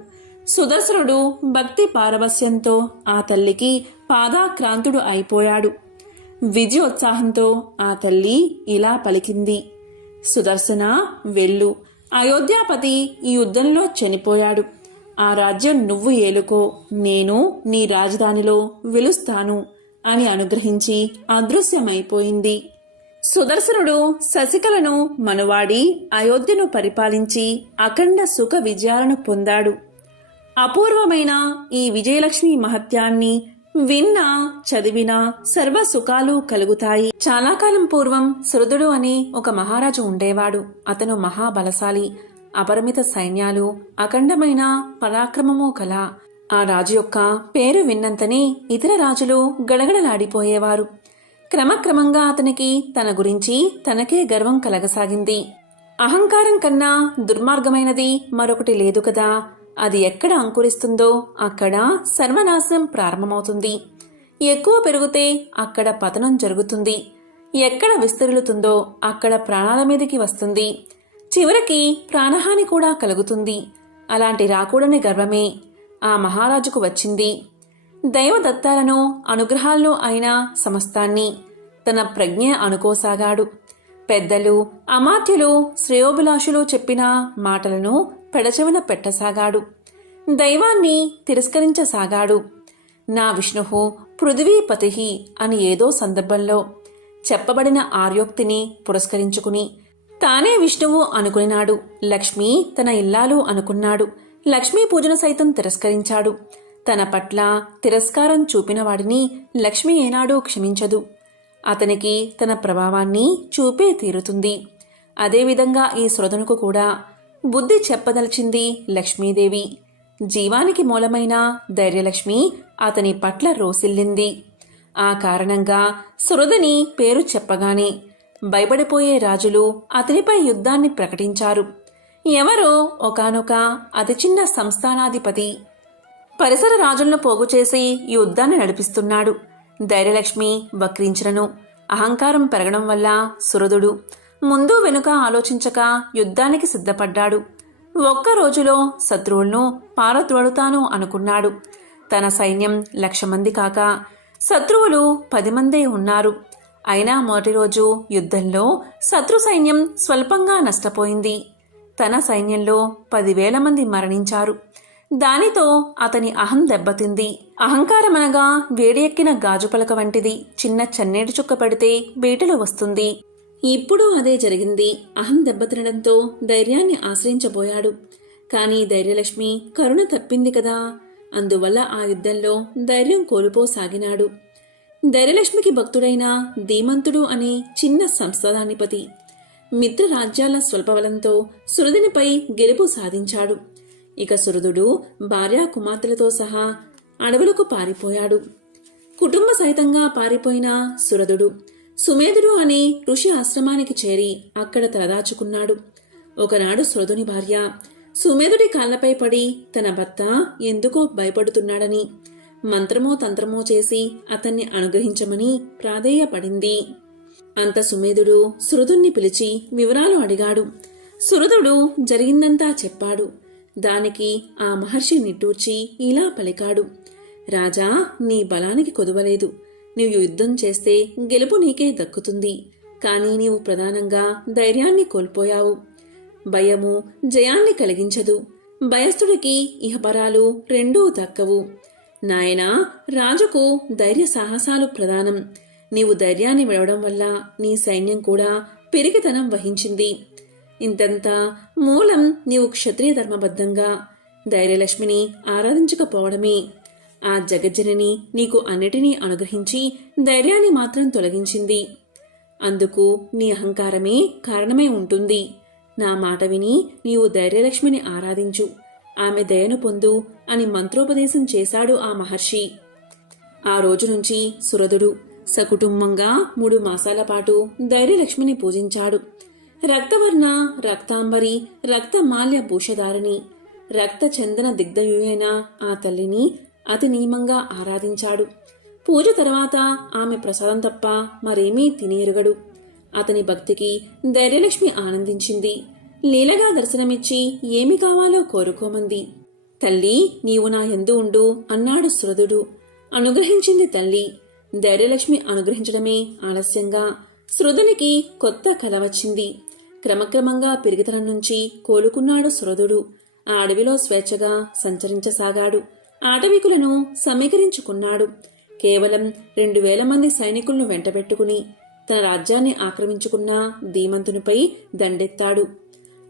సుదర్శనుడు భక్తి పారవస్యంతో ఆ తల్లికి పాదాక్రాంతుడు అయిపోయాడు. విజయోత్సాహంతో ఆ తల్లి ఇలా పలికింది: సుదర్శన, వెళ్ళు. అయోధ్యాపతి ఈ యుద్ధంలో చనిపోయాడు. ఆ రాజ్యం నువ్వు ఏలుకో, నేను నీ రాజధానిలో వెలుస్తాను అని అనుగ్రహించి అదృశ్యమైపోయింది. సుదర్శనుడు శశికళను మనువాడి అయోధ్యను పరిపాలించి అఖండ సుఖ విజయాలను పొందాడు. అపూర్వమైన ఈ విజయలక్ష్మి మహత్యాన్ని విన్నా, చదివినా సర్వ సుఖాలు కలుగుతాయి. చాలా కాలం పూర్వం సురదుడు అని ఒక మహారాజు ఉండేవాడు. అతను మహాబలశాలి, అపరిమిత సైన్యాలు, అఖండమైన పరాక్రమము కల. ఆ రాజు యొక్క పేరు విన్నంతనే ఇతర రాజులు గడగడలాడిపోయేవారు. క్రమక్రమంగా అతనికి తన గురించి తనకే గర్వం కలగసాగింది. అహంకారం కన్నా దుర్మార్గమైనది మరొకటి లేదు కదా. అది ఎక్కడ అంకురిస్తుందో అక్కడ సర్వనాశం ప్రారంభమవుతుంది. ఎక్కువ పెరిగితే అక్కడ పతనం జరుగుతుంది. ఎక్కడ విస్తరిల్లుతుందో అక్కడ ప్రాణాల మీదకి వస్తుంది. చివరికి ప్రాణహాని కూడా కలుగుతుంది. అలాంటి రాకూడని గర్వమే ఆ మహారాజుకు వచ్చింది. దైవదత్తాలను, అనుగ్రహాలను అయిన సమస్తాన్ని తన ప్రజ్ఞ అనుకోసాగాడు. పెద్దలు, అమాత్యులు, శ్రేయోభిలాషులు చెప్పిన మాటలను పెడచెవిన పెట్టసాగాడు. దైవాన్ని తిరస్కరించసాగాడు. నా విష్ణువు పృథివీపతి అని ఏదో సందర్భంలో చెప్పబడిన ఆర్యోక్తిని పురస్కరించుకుని తానే విష్ణువు అనుకున్నాడు. లక్ష్మి తన ఇల్లాలు అనుకున్నాడు. లక్ష్మీ పూజను సైతం తిరస్కరించాడు. తన పట్ల తిరస్కారం చూపిన వాడిని లక్ష్మి ఏనాడూ క్షమించదు. అతనికి తన ప్రభావాన్ని చూపే తీరుతుంది. అదేవిధంగా ఈ శ్రోతనుకు కూడా బుద్ధి చెప్పదలిచింది లక్ష్మీదేవి. జీవానికి మూలమైన ధైర్యలక్ష్మి అతని పట్ల రోసిల్లింది. ఆ కారణంగా సురదని పేరు చెప్పగానే భయపడిపోయే రాజులు అతనిపై యుద్ధాన్ని ప్రకటించారు. ఎవరో ఒకానొక అతి చిన్న సంస్థానాధిపతి పరిసర రాజులను పోగు చేసి యుద్ధాన్ని నడిపిస్తున్నాడు. ధైర్యలక్ష్మి వక్రించను. అహంకారం పెరగడం వల్ల సురదుడు ముందు వెనుక ఆలోచించక యుద్ధానికి సిద్ధపడ్డాడు. ఒక్క రోజులో శత్రువులను పారద్రోడుతాను అనుకున్నాడు. తన సైన్యం 1,00,000 మంది కాక శత్రువులు 10 మందే ఉన్నారు. అయినా మొదటి రోజు యుద్ధంలో శత్రు సైన్యం స్వల్పంగా నష్టపోయింది. తన సైన్యంలో 10,000 మంది మరణించారు. దానితో అతని అహం దెబ్బతింది. అహంకారమనగా వేడియెక్కిన గాజు పలక వంటిది. చిన్న చన్నేటి చుక్క పడితే బీటలు వస్తుంది. ఇప్పుడు అదే జరిగింది. అహం దెబ్బతినడంతో ధైర్యాన్ని ఆశ్రయించబోయాడు. కానీ ధైర్యలక్ష్మి కరుణ తప్పింది కదా. అందువల్ల ఆ యుద్ధంలో ధైర్యం కోల్పోసాగినాడు. ధైర్యలక్ష్మికి భక్తుడైన ధీమంతుడు అనే చిన్న సంస్థానాధిపతి మిత్ర రాజ్యాల స్వల్పబలంతో సురధునిపై గెలుపు సాధించాడు. ఇక సురధుడు భార్యా కుమార్తెలతో సహా అడవులకు పారిపోయాడు. కుటుంబ సహితంగా పారిపోయిన సురధుడు సుమేధుడు అనే ఋషి ఆశ్రమానికి చేరి అక్కడ తలదాచుకున్నాడు. ఒకనాడు సురధుని భార్య సుమేధుడి కాళ్లపై పడి తన భర్త ఎందుకో భయపడుతున్నాడని మంత్రమో తంత్రమో చేసి అతన్ని అనుగ్రహించమని ప్రాధేయపడింది. అంత సుమేధుడు సురధుణ్ణి పిలిచి వివరాలు అడిగాడు. సురధుడు జరిగిందంతా చెప్పాడు. దానికి ఆ మహర్షి నిట్టూర్చి ఇలా పలికాడు. రాజా, నీ బలానికి కొదువలేదు. నీవు యుద్ధం చేస్తే గెలుపు నీకే దక్కుతుంది. కానీ నీవు ప్రధానంగా ధైర్యాన్ని కోల్పోయావు. భయము జయాన్ని కలిగించదు. భయస్థుడికి ఇహపరాలు రెండూ దక్కవు. నాయనా, రాజుకు ధైర్య సాహసాలు ప్రధానం. నీవు ధైర్యాన్ని విడవడం వల్ల నీ సైన్యం కూడా పెరిగితనం వహించింది. ఇంతంతా మూలం నీవు క్షత్రియ ధర్మబద్ధంగా ధైర్యలక్ష్మిని ఆరాధించకపోవడమే. ఆ జగజ్జనని నీకు అన్నిటినీ అనుగ్రహించి ధైర్యాన్ని మాత్రం తొలగించింది. అందుకు నీ అహంకారమే కారణమై ఉంటుంది. నా మాట విని నీవు ధైర్యలక్ష్మిని ఆరాధించు, ఆమె దయను పొందు అని మంత్రోపదేశం చేశాడు ఆ మహర్షి. ఆ రోజు నుంచి సురధుడు సకుటుంబంగా 3 మాసాల పాటు ధైర్యలక్ష్మిని పూజించాడు. రక్తవర్ణ రక్తాంబరి రక్తమాల్య భూషధారిణి రక్త చందన దిగ్ధయుయైన ఆ తల్లిని అతి నియమంగా ఆరాధించాడు. పూజ తర్వాత ఆమె ప్రసాదం తప్ప మరేమీ తినేరుగడు. అతని భక్తికి ధైర్యలక్ష్మి ఆనందించింది. లీలగా దర్శనమిచ్చి ఏమి కావాలో కోరుకోమంది. తల్లి, నీవు నా యందు ఉండు అన్నాడు సురధుడు. అనుగ్రహించింది తల్లి. ధైర్యలక్ష్మి అనుగ్రహించడమే ఆలస్యంగా సురధునికి కొత్త కల వచ్చింది. క్రమక్రమంగా పెరిగితనం నుంచి కోలుకున్నాడు సురధుడు. ఆ అడవిలో స్వేచ్ఛగా సంచరించసాగాడు. ఆటవికులను సమీకరించుకున్నాడు. కేవలం 2,000 మంది సైనికులను వెంటబెట్టుకుని తన రాజ్యాన్ని ఆక్రమించుకున్న ధీమంతునిపై దండెత్తాడు.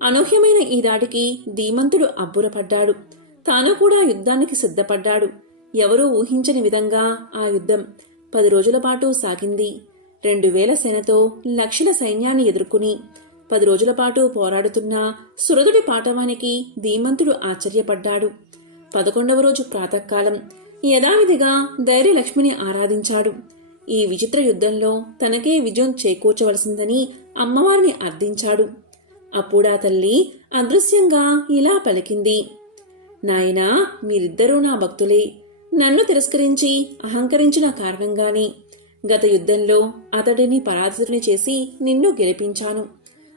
అనూహ్యమైన ఈ దాడికి ధీమంతుడు అబ్బురపడ్డాడు. తాను కూడా యుద్ధానికి సిద్ధపడ్డాడు. ఎవరూ ఊహించని విధంగా ఆ యుద్ధం 10 రోజుల పాటు సాగింది. 2,000 సేనతో లక్షల సైన్యాన్ని ఎదుర్కొని 10 రోజుల పాటు పోరాడుతున్న సురధుడి పాటవానికి ధీమంతుడు ఆశ్చర్యపడ్డాడు. 11వ రోజు ప్రాతకాలం యథావిధిగా ధైర్యలక్ష్మిని ఆరాధించాడు. ఈ విచిత్ర యుద్ధంలో తనకే విజయం చేకూర్చవలసిందని అమ్మవారిని అర్థించాడు. అప్పుడా తల్లి అదృశ్యంగా ఇలా పలికింది. నాయనా, మీరిద్దరూ నా భక్తులే. నన్ను తిరస్కరించి అహంకరించిన కారణంగానే గత యుద్ధంలో అతడిని పరాజితుని చేసి నిన్ను గెలిపించాను.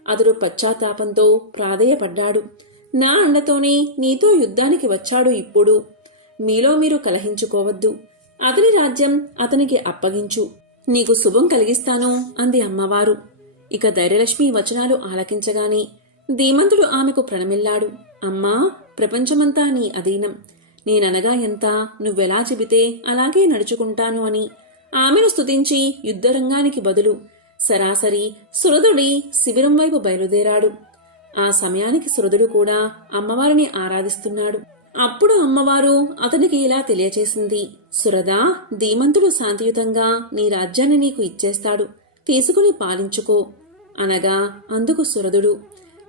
అతడు పశ్చాత్తాపంతో ప్రాధేయపడ్డాడు. నా అండతోనే నీతో యుద్ధానికి వచ్చాడు. ఇప్పుడు మీలో మీరు కలహించుకోవద్దు. అతని రాజ్యం అతనికి అప్పగించు. నీకు శుభం కలిగిస్తాను అంది అమ్మవారు. ఇక ధైర్యలక్ష్మి వచనాలు ఆలకించగానే ధీమంతుడు ఆమెకు ప్రణమిల్లాడు. అమ్మా, ప్రపంచమంతా నీ అధీనం. నేననగా ఎంత, నువ్వెలా చెబితే అలాగే నడుచుకుంటాను అని ఆమెను స్తుతించి యుద్ధరంగానికి బదులు సరాసరి సురధుడి శిబిరం వైపు బయలుదేరాడు. ఆ సమయానికి సురధుడు కూడా అమ్మవారిని ఆరాధిస్తున్నాడు. అప్పుడు అమ్మవారు అతనికి ఇలా తెలియచేసింది. సురదా, ధీమంతుడు శాంతియుతంగా నీ రాజ్యాన్ని నీకు ఇచ్చేస్తాడు. తీసుకుని పాలించుకో అనగా అందుకు సురధుడు,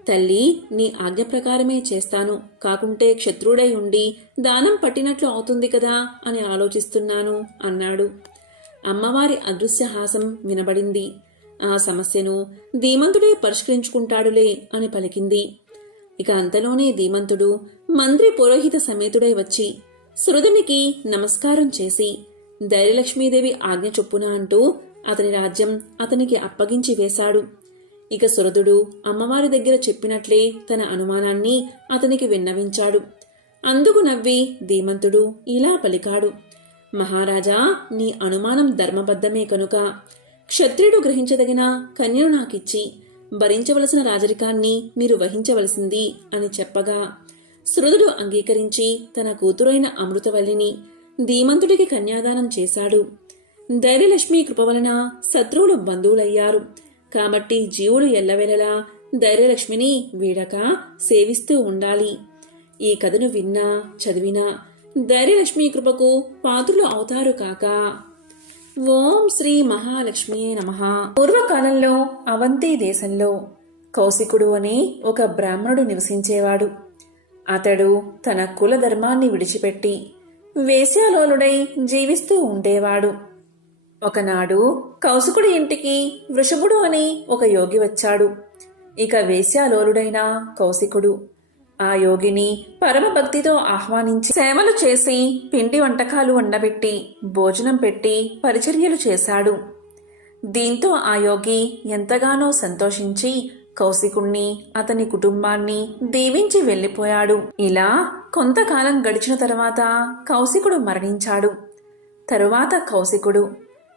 తల్లి, నీ ఆజ్ఞ ప్రకారమే చేస్తాను. కాకుంటే క్షత్రుడై ఉండి దానం పట్టినట్లు అవుతుంది కదా అని ఆలోచిస్తున్నాను అన్నాడు. అమ్మవారి అదృశ్యహాసం వినబడింది. ఆ సమస్యను ధీమంతుడే పరిష్కరించుకుంటాడులే అని పలికింది. ఇక అంతలోనే ధీమంతుడు మంత్రి పురోహిత సమేతుడై వచ్చి సురధునికి నమస్కారం చేసి ధైర్యలక్ష్మీదేవి ఆజ్ఞ చొప్పున అంటూ అతని రాజ్యం అతనికి అప్పగించి వేశాడు. ఇక సురధుడు అమ్మవారి దగ్గర చెప్పినట్లే తన అనుమానాన్ని అతనికి విన్నవించాడు. అందుకు నవ్వి ధీమంతుడు ఇలా పలికాడు. మహారాజా, నీ అనుమానం ధర్మబద్ధమే కనుక క్షత్రియుడు గ్రహించదగిన కన్యను నాకిచ్చి భరించవలసిన రాజరికాన్ని మీరు వహించవలసింది అని చెప్పగా శృతుడు అంగీకరించి తన కూతురైన అమృతవల్లిని ధీమంతుడికి కన్యాదానం చేశాడు. ధైర్యలక్ష్మి కృప వలన శత్రువులు బంధువులయ్యారు. కాబట్టి జీవులు ఎల్లవెల్లలా ధైర్యలక్ష్మిని వీడక సేవిస్తూ ఉండాలి. ఈ కథను విన్నా చదివినా ధైర్యలక్ష్మి కృపకు పాత్రులు అవుతారు కాక. ఓం శ్రీ మహాలక్ష్మియే నమః. పూర్వకాలంలో అవంతి దేశంలో కౌశికుడు అని ఒక బ్రాహ్మణుడు నివసించేవాడు. అతడు తన కుల ధర్మాన్ని విడిచిపెట్టి వేశ్యాలోలుడై జీవిస్తూ ఉండేవాడు. ఒకనాడు కౌశికుడి ఇంటికి వృషభుడు అని ఒక యోగి వచ్చాడు. ఇక వేశ్యాలోలుడైన కౌశికుడు ఆ యోగిని పరమభక్తితో ఆహ్వానించి సేవలు చేసి పిండి వంటకాలు వండబెట్టి భోజనం పెట్టి పరిచర్యలు చేశాడు. దీంతో ఆ యోగి ఎంతగానో సంతోషించి కౌశికుణ్ణి అతని కుటుంబాన్ని దీవించి వెళ్ళిపోయాడు. ఇలా కొంతకాలం గడిచిన తరువాత కౌశికుడు మరణించాడు. తరువాత కౌశికుడు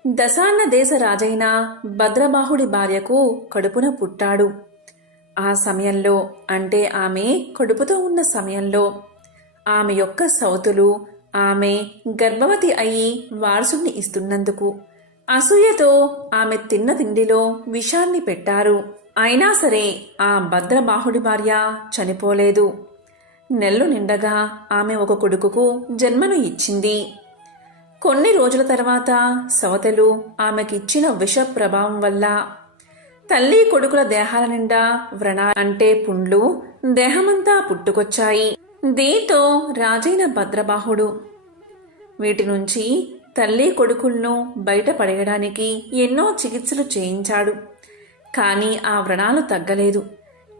దశాన్న దేశ రాజైన భద్రబాహుడి భార్యకు కడుపున పుట్టాడు. ఆ సమయంలో అంటే ఆమె కడుపుతో ఉన్న సమయంలో ఆమె యొక్క సౌతులు ఆమె గర్భవతి అయి వారసుని ఇస్తున్నందుకు అసూయతో ఆమె తిన్న తిండిలో విషాన్ని పెట్టారు. అయినా సరే ఆ భద్రబాహుడి భార్య చనిపోలేదు. నెలలు నిండగా ఆమె ఒక కొడుకుకు జన్మను ఇచ్చింది. కొన్ని రోజుల తర్వాత సవతలు ఆమెకిచ్చిన విష ప్రభావం వల్ల తల్లి కొడుకుల దేహాల నిండా వ్రణ అంటే పుండ్లు దేహమంతా పుట్టుకొచ్చాయి. దీంతో రాజైన భద్రబాహుడు వీటి నుంచి తల్లి కొడుకులను బయటపడేయడానికి ఎన్నో చికిత్సలు చేయించాడు. కానీ ఆ వ్రణాలు తగ్గలేదు.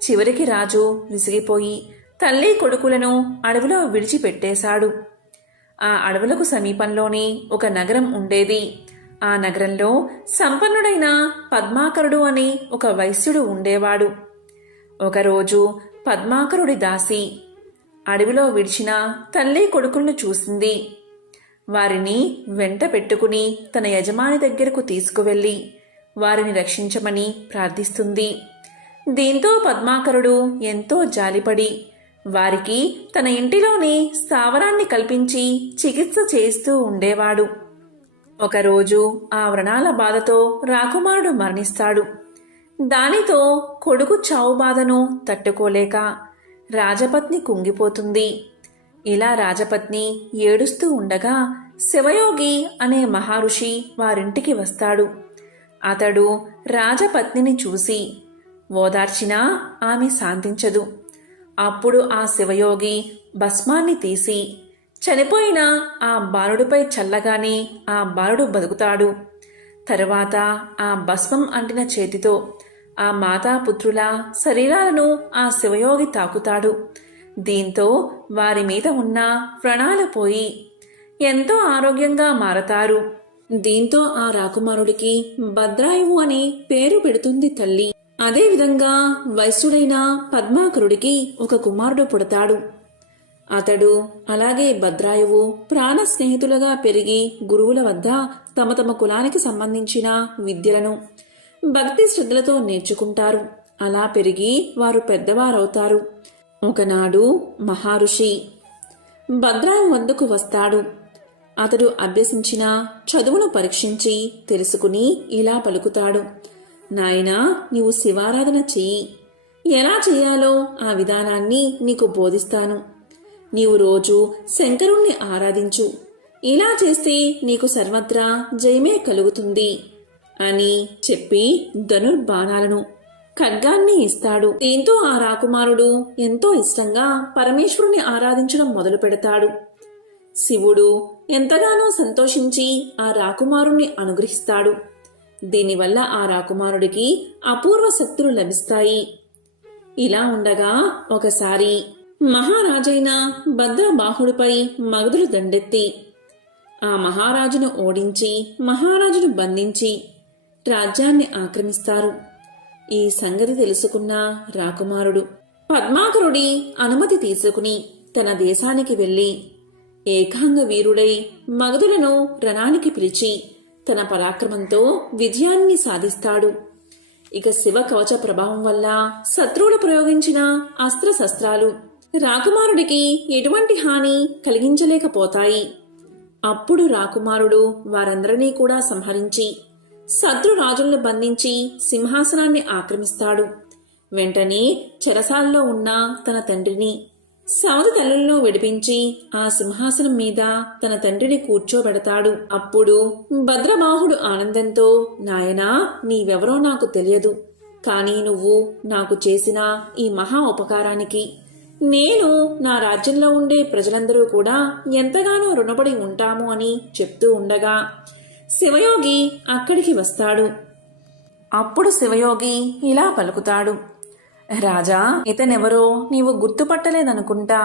చివరికి రాజు విసిగిపోయి తల్లి కొడుకులను అడవిలో విడిచిపెట్టేశాడు. ఆ అడవులకు సమీపంలోనే ఒక నగరం ఉండేది. ఆ నగరంలో సంపన్నుడైన పద్మాకరుడు అని ఒక వైశ్యుడు ఉండేవాడు. ఒకరోజు పద్మాకరుడి దాసి అడవిలో విడిచిన తల్లి కొడుకులను చూసింది. వారిని వెంట పెట్టుకుని తన యజమాని దగ్గరకు తీసుకువెళ్ళి వారిని రక్షించమని ప్రార్థిస్తుంది. దీంతో పద్మాకరుడు ఎంతో జాలిపడి వారికి తన ఇంటిలోనే స్థావరాన్ని కల్పించి చికిత్స చేస్తూ ఉండేవాడు. ఒకరోజు ఆ వ్రణాల బాధతో రాకుమారుడు మరణిస్తాడు. దానితో కొడుకు చావు బాధను తట్టుకోలేక రాజపత్ని కుంగిపోతుంది. ఇలా రాజపత్ని ఏడుస్తూ ఉండగా శివయోగి అనే మహర్షి వారింటికి వస్తాడు. అతడు రాజపత్నిని చూసి ఓదార్చినా ఆమె శాంతించదు. అప్పుడు ఆ శివయోగి భస్మాన్ని తీసి చనిపోయిన ఆ బాలుడిపై చల్లగానే ఆ బాలుడు బతుకుతాడు. తరువాత ఆ భస్మం అంటిన చేతితో ఆ మాతాపుత్రుల శరీరాలను ఆ శివయోగి తాకుతాడు. దీంతో వారి మీద ఉన్న వ్రణాలు పోయి ఎంతో ఆరోగ్యంగా మారతారు. దీంతో ఆ రాకుమారుడికి భద్రాయువు అని పేరు పెడుతుంది తల్లి. అదేవిధంగా వైశ్యుడైన పద్మాకరుడికి ఒక కుమారుడు పుడతాడు. అతడు అలాగే భద్రాయువు ప్రాణ స్నేహితులుగా పెరిగి గురువుల వద్ద తమ తమ కులానికి సంబంధించిన విద్యలను భక్తి శ్రద్ధలతో నేర్చుకుంటారు. అలా పెరిగి వారు పెద్దవారవుతారు. ఒకనాడు మహర్షి భద్రాయువు వద్దకు వస్తాడు. అతడు అభ్యసించిన చదువును పరీక్షించి తెలుసుకుని ఇలా పలుకుతాడు: నాయనా, నీవు శివారాధన చెయ్యి. ఎలా చెయ్యాలో ఆ విధానాన్ని నీకు బోధిస్తాను. నీవు రోజు శంకరుణ్ణి ఆరాధించు. ఇలా చేస్తే నీకు సర్వత్రా జయమే కలుగుతుంది అని చెప్పి ధనుర్బాణాలను ఖడ్గాన్ని ఇస్తాడు. దీంతో ఆ రాకుమారుడు ఎంతో ఇష్టంగా పరమేశ్వరుని ఆరాధించడం మొదలు పెడతాడు. శివుడు ఎంతగానో సంతోషించి ఆ రాకుమారుణ్ణి అనుగ్రహిస్తాడు. దీనివల్ల ఆ రాకుమారుడికి అపూర్వ శక్తులు లభిస్తాయి. ఇలా ఉండగా ఒకసారి మహారాజైన భద్రబాహుడిపై మగధులు దండెత్తి ఆ మహారాజును ఓడించి మహారాజును బంధించి రాజ్యాన్ని ఆక్రమిస్తారు. ఈ సంగతి తెలుసుకున్న రాకుమారుడు పద్మాకరుడి అనుమతి తీసుకుని తన దేశానికి వెళ్లి ఏకాంగ వీరుడై మగధులను రణానికి పిలిచి తన పరాక్రమంతో విజయాన్ని సాధిస్తాడు. ఇక శివ కవచ ప్రభావం వల్ల శత్రువులు ప్రయోగించిన అస్త్రశస్త్రాలు రాకుమారుడికి ఎటువంటి హాని కలిగించలేకపోతాయి. అప్పుడు రాకుమారుడు వారందరినీ కూడా సంహరించి శత్రు రాజులను బంధించి సింహాసనాన్ని ఆక్రమిస్తాడు. వెంటనే చెరసాలలో ఉన్న తన తండ్రిని సవతి తల్లులను విడిపించి ఆ సింహాసనం మీద తన తండ్రిని కూర్చోబెడతాడు. అప్పుడు భద్రబాహుడు ఆనందంతో, నాయనా, నీవెవరో నాకు తెలియదు, కానీ నువ్వు నాకు చేసిన ఈ మహా ఉపకారానికి నేను, నా రాజ్యంలో ఉండే ప్రజలందరూ కూడా ఎంతగానో రుణపడి ఉంటాము అని చెప్తూ ఉండగా శివయోగి అక్కడికి వస్తాడు. అప్పుడు శివయోగి ఇలా పలుకుతాడు, రాజా, ఇతనెవరో నీవు గుర్తుపట్టలేదనుకుంటా.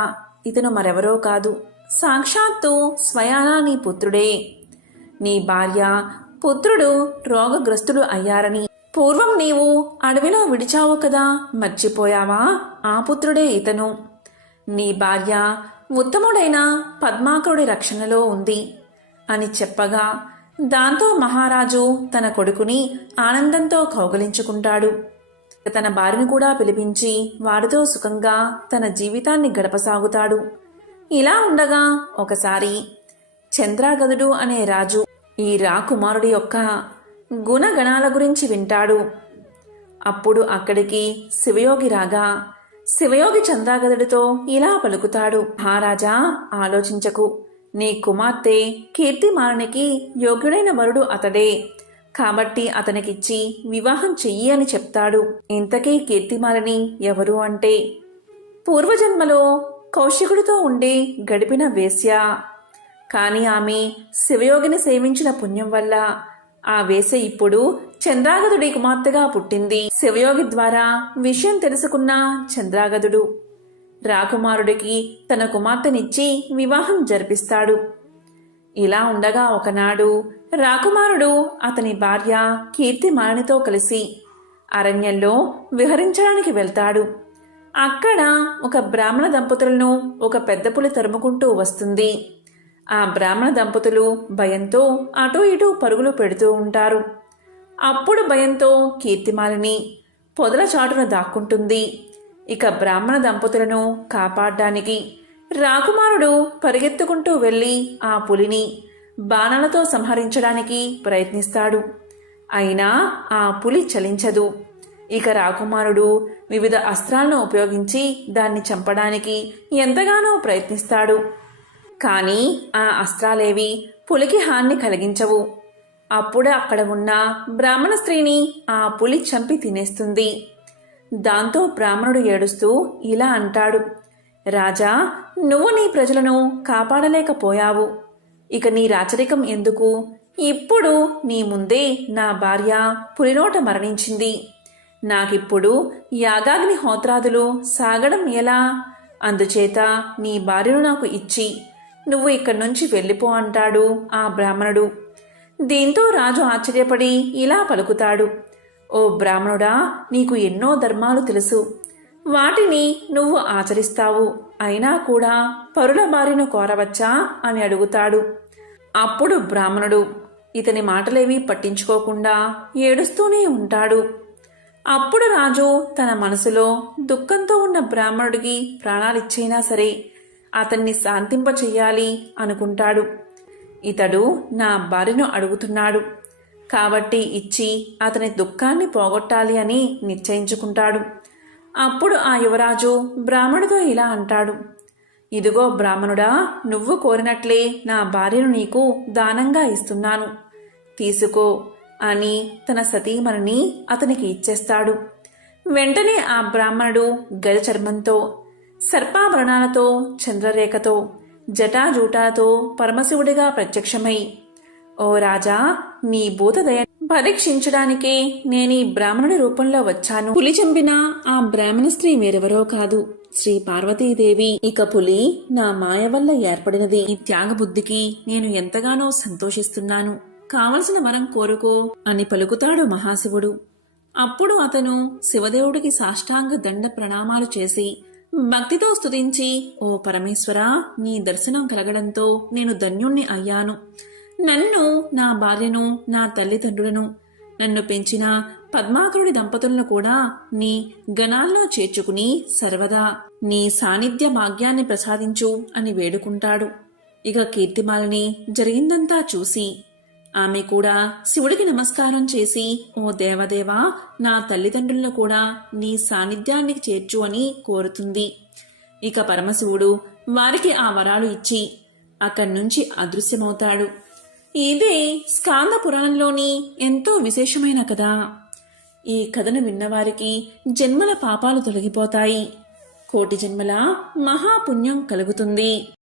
ఇతను మరెవరో కాదు, సాక్షాత్తు స్వయానా నీ పుత్రుడే. నీ భార్య, పుత్రుడు రోగగ్రస్తులు అయ్యారని పూర్వం నీవు అడవిలో విడిచావు కదా, మర్చిపోయావా? ఆ పుత్రుడే ఇతను. నీ భార్య ఉత్తముడైన పద్మాకరుడి రక్షణలో ఉంది అని చెప్పగా దాంతో మహారాజు తన కొడుకుని ఆనందంతో కౌగలించుకుంటాడు. తన భార్యను కూడా పిలిపించి వారితో సుఖంగా తన జీవితాన్ని గడపసాగుతాడు. ఇలా ఉండగా ఒకసారి చంద్రాగదుడు అనే రాజు ఈ రాకుమారుడి యొక్క గుణగణాల గురించి వింటాడు. అప్పుడు అక్కడికి శివయోగి రాగా శివయోగి చంద్రాగదుడితో ఇలా పలుకుతాడు, మహారాజా, ఆలోచించకు. నీ కుమార్తె కీర్తిమాలినికి యోగ్యుడైన వరుడు అతడే, కాబట్టి అతనికిచ్చి వివాహం చెయ్యి అని చెప్తాడు. ఇంతకీ కీర్తిమాలిని ఎవరు అంటే పూర్వజన్మలో కౌశికుడితో ఉండే గడిపిన వేశ్య. కాని ఆమె శివయోగిని సేవించిన పుణ్యం వల్ల ఆ వేశ్య ఇప్పుడు చంద్రాగదుడి కుమార్తెగా పుట్టింది. శివయోగి ద్వారా విషయం తెలుసుకున్న చంద్రాగదుడు రాకుమారుడికి తన కుమార్తెనిచ్చి వివాహం జరిపిస్తాడు. ఇలా ఉండగా ఒకనాడు రాకుమారుడు అతని భార్య కీర్తిమాలినితో కలిసి అరణ్యంలో విహరించడానికి వెళ్తాడు. అక్కడ ఒక బ్రాహ్మణ దంపతులను ఒక పెద్ద పులి తరుముకుంటూ వస్తుంది. ఆ బ్రాహ్మణ దంపతులు భయంతో అటూ ఇటూ పరుగులు పెడుతూ ఉంటారు. అప్పుడు భయంతో కీర్తిమాలిని పొదల చాటున దాక్కుంటుంది. ఇక బ్రాహ్మణ దంపతులను కాపాడడానికి రాకుమారుడు పరిగెత్తుకుంటూ వెళ్ళి ఆ పులిని బాణాలతో సంహరించడానికి ప్రయత్నిస్తాడు. అయినా ఆ పులి చలించదు. ఇక రాకుమారుడు వివిధ అస్త్రాలను ఉపయోగించి దాన్ని చంపడానికి ఎంతగానో ప్రయత్నిస్తాడు. కానీ ఆ అస్త్రాలేవి పులికి హాని కలిగించవు. అప్పుడు అక్కడ ఉన్న బ్రాహ్మణ స్త్రీని ఆ పులి చంపి తినేస్తుంది. దాంతో బ్రాహ్మణుడు ఏడుస్తూ ఇలా అంటాడు, రాజా, నువ్వు నీ ప్రజలను కాపాడలేకపోయావు. ఇక నీ రాచరికం ఎందుకు? ఇప్పుడు నీ ముందే నా భార్య పులినోట మరణించింది. నాకిప్పుడు యాగాగ్ని హోత్రాదులు సాగడం ఎలా? అందుచేత నీ భార్యను నాకు ఇచ్చి నువ్వు ఇక్కడి నుంచి వెళ్ళిపో అంటాడు ఆ బ్రాహ్మణుడు. దీంతో రాజు ఆశ్చర్యపడి ఇలా పలుకుతాడు, ఓ బ్రాహ్మణుడా, నీకు ఎన్నో ధర్మాలు తెలుసు, వాటిని నువ్వు ఆచరిస్తావు. అయినా కూడా పరుల భార్యను కోరవచ్చా అని అడుగుతాడు. అప్పుడు బ్రాహ్మణుడు ఇతని మాటలేవీ పట్టించుకోకుండా ఏడుస్తూనే ఉంటాడు. అప్పుడు రాజు తన మనసులో దుఃఖంతో ఉన్న బ్రాహ్మణుడికి ప్రాణాలిచ్చైనా సరే అతన్ని శాంతింపచెయ్యాలి అనుకుంటాడు. ఇతడు నా భార్యను అడుగుతున్నాడు కాబట్టి ఇచ్చి అతని దుఃఖాన్ని పోగొట్టాలి అని నిశ్చయించుకుంటాడు. అప్పుడు ఆ యువరాజు బ్రాహ్మణుడితో ఇలా అంటాడు, ఇదిగో బ్రాహ్మణుడా, నువ్వు కోరినట్లే నా భార్యను నీకు దానంగా ఇస్తున్నాను, తీసుకో అని తన సతీమణిని అతనికి ఇచ్చేస్తాడు. వెంటనే ఆ బ్రాహ్మణుడు గజ చర్మంతో, సర్పాభరణాలతో, చంద్రరేఖతో, జటాజూటాలతో పరమశివుడిగా ప్రత్యక్షమై, ఓ రాజా, నీ భూతదయ పరీక్షించడానికే నేనీ బ్రాహ్మణుడి రూపంలో వచ్చాను. పులి చంపిన ఆ బ్రాహ్మణ స్త్రీ వేరెవరో కాదు, శ్రీ పార్వతీదేవి. ఇక పులి నా మాయ వల్ల ఏర్పడినది. ఈ త్యాగబుద్ధికి నేను ఎంతగానో సంతోషిస్తున్నాను. కావలసిన వరం కోరుకో అని పలుకుతాడు మహాశివుడు. అప్పుడు అతను శివదేవుడికి సాష్టాంగ దండ ప్రణామాలు చేసి భక్తితో స్తుతించి, ఓ పరమేశ్వరా, నీ దర్శనం కలగడంతో నేను ధన్యుణ్ణి అయ్యాను. నన్ను, నా భార్యను, నా తల్లిదండ్రులను, నన్ను పెంచిన పద్మాకరుడి దంపతులను కూడా నీ గణాల్లో చేర్చుకుని సర్వదా నీ సాన్నిధ్య భాగ్యాన్ని ప్రసాదించు అని వేడుకుంటాడు. ఇక కీర్తిమాలని జరిగిందంతా చూసి ఆమె కూడా శివుడికి నమస్కారం చేసి, ఓ దేవదేవా, నా తల్లిదండ్రులను కూడా నీ సాన్నిధ్యానికి చేర్చు అని కోరుతుంది. ఇక పరమశివుడు వారికి ఆ వరాలు ఇచ్చి అక్కడి నుంచి అదృశ్యమవుతాడు. ఇదే స్కాంద పురాణంలోని ఎంతో విశేషమైన కథ. ఈ కథను విన్నవారికి జన్మల పాపాలు తొలగిపోతాయి, కోటి జన్మల మహాపుణ్యం కలుగుతుంది.